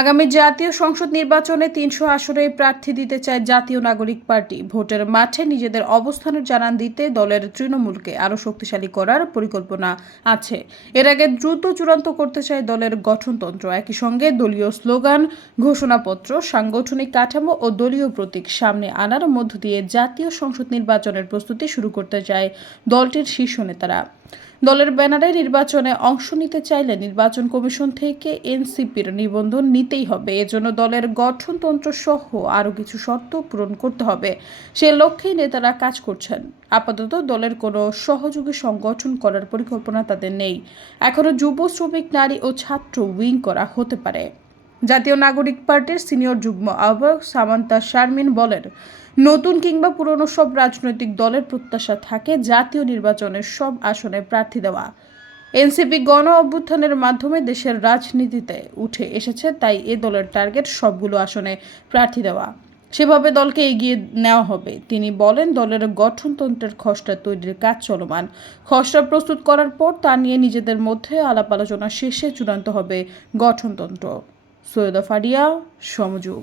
আগামী জাতীয় সংসদ নির্বাচনে ৩০০ আসনে প্রার্থী দিতে চায় জাতীয় নাগরিক পার্টি। ভোটের মাঠে নিজেদের অবস্থানের জানান দিতে দলের তৃণমূলকে আরও শক্তিশালী করার পরিকল্পনা আছে। এর আগে দ্রুত চূড়ান্ত করতে চায় দলের গঠনতন্ত্র। একই সঙ্গে দলীয় স্লোগান, ঘোষণাপত্র, সাংগঠনিক কাঠামো ও দলীয় প্রতীক সামনে আনার মধ্য দিয়ে জাতীয় সংসদ নির্বাচনের প্রস্তুতি শুরু করতে চায় দলটির শীর্ষ নেতারা। দলের ব্যানারে নির্বাচনে অংশ নিতে চাইলে নির্বাচন কমিশন থেকে এনসিপির নিবন্ধন নিতেই হবে। এজন্য দলের গঠনতন্ত্র সহ আরও কিছু শর্ত পূরণ করতে হবে। সে লক্ষ্যেই নেতারা কাজ করছেন। আপাতত দলের কোনো সহযোগী সংগঠন করার পরিকল্পনা তাদের নেই। এখনও যুব, শ্রমিক, নারী ও ছাত্র উইং করা হতে পারে। জাতীয় নাগরিক পার্টির সিনিয়র যুগ্ম আহ্বায়ক সামান্তা শারমিন বলেন, নতুন কিংবা পুরনো সব রাজনৈতিক দলের প্রত্যাশা থাকে জাতীয় নির্বাচনের সব আসনে প্রার্থী দেওয়া। এনসিপি গণ অভ্যুত্থানের মাধ্যমে দেশের রাজনীতিতে উঠে এসেছে, তাই এ দলের টার্গেট সবগুলো আসনে প্রার্থী দেওয়া। সেভাবে দলকে এগিয়ে নেওয়া হবে। তিনি বলেন, দলের গঠনতন্ত্রের খসড়া তৈরির কাজ চলমান। খসড়া প্রস্তুত করার পর তা নিয়ে নিজেদের মধ্যে আলাপ আলোচনা শেষে চূড়ান্ত হবে গঠনতন্ত্র। সৈয়দা ফারিয়া, সমযোগ।